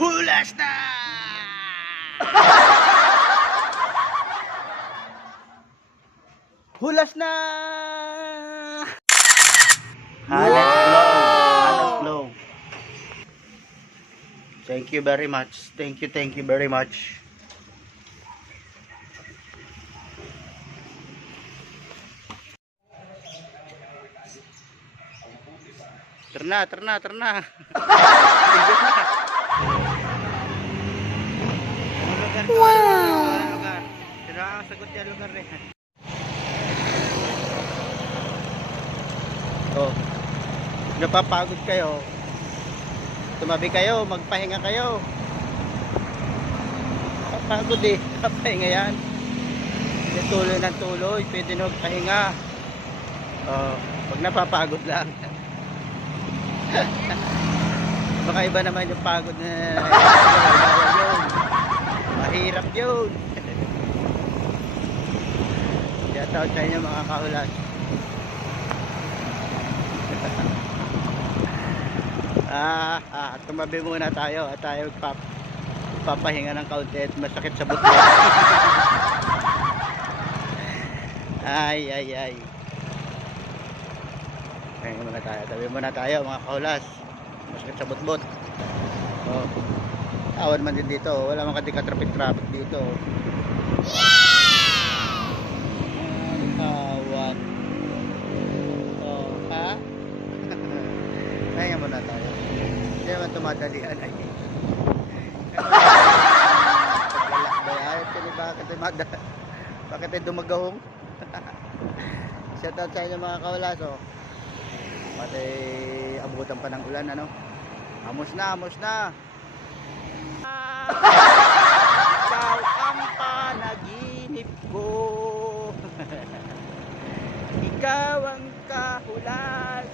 Hulas na! Hulas na! Halos flow. Halos flow. Thank you very much. Thank you very much. Terna. Wow! Lugar. Sagot niya lugar rin. Oh. Napapagod kayo. Tumabi kayo, magpahinga kayo. Napapagod eh. Papahinga yan. Hindi tuloy ng tuloy. Pwede na magpahinga. Oh, pag napapagod lang. Baka iba naman yung pagod na yun. Mahirap yun. Shoutout sa inyo mga kaulas. Tumabi muna tayo at tayo papahinga ng kaunti at masakit sa buto. Ay. Pahinga muna tayo. Tabi muna tayo mga kaulas. Masakit sa butbot. Oh. Awan man din dito. Wala man kadika traffic dito. Awan. Oh, ha? Pahinga muna tayo. Hindi naman tumadalian ay. Paglalakbay ay. Bakit ay dumagahong? Shoutout sa inyo mga kaulas. Oh. Pati abutan pa ng ulan ano. Amos na. Ikaw ang panaginip ko. Ikaw ang kahulas.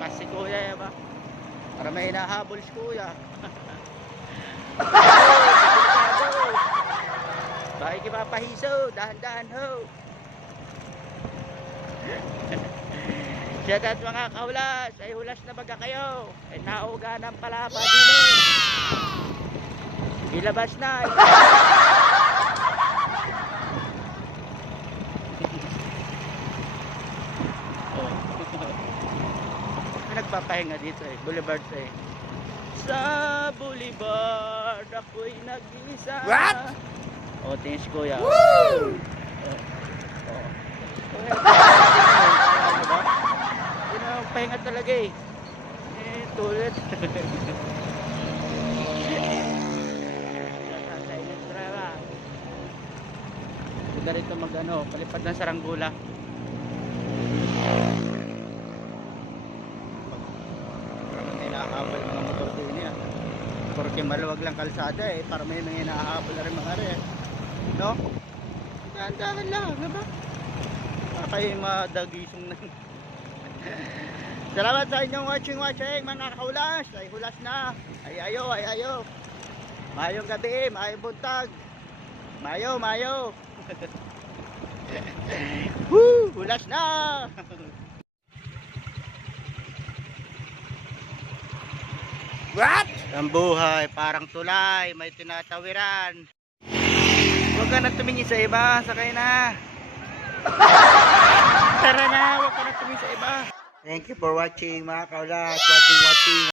Pas si kuya ba? Para may hinahabol si kuya. Bakit ipapahiso? Dahan-dahan ho. Shoutout mga kaulas. Ay hulas na baga kayo. Ay nauga ng palapa din. Ilabas na. Nagpapahinga dito eh. Boulevard eh. Sa boulevard ako'y nag-isa. What? O, tingin si kuya. Woo! Pahinga talaga eh. Tulad. Huwag rito mag palipad ng saranggula. May nakahabol mga motor din niya. Porque maluwag lang kalsada eh. Para may nakahabol na rin mga rin. No? Dahan-dahan lang, diba? Kayo madagisong na. Salamat sa inyong watching mga kaulas. Ay hulas na. Ay ayo. Mayong gabi, mayong buntag. Mayo. Woo, hulas na. What? Ang buhay parang tulay, may tinatawiran. Huwag ka na tumingin sa iba, sakay na. Tara na, huwag ka na tumingin sa iba. Thank you for watching mga kaulas. Watching.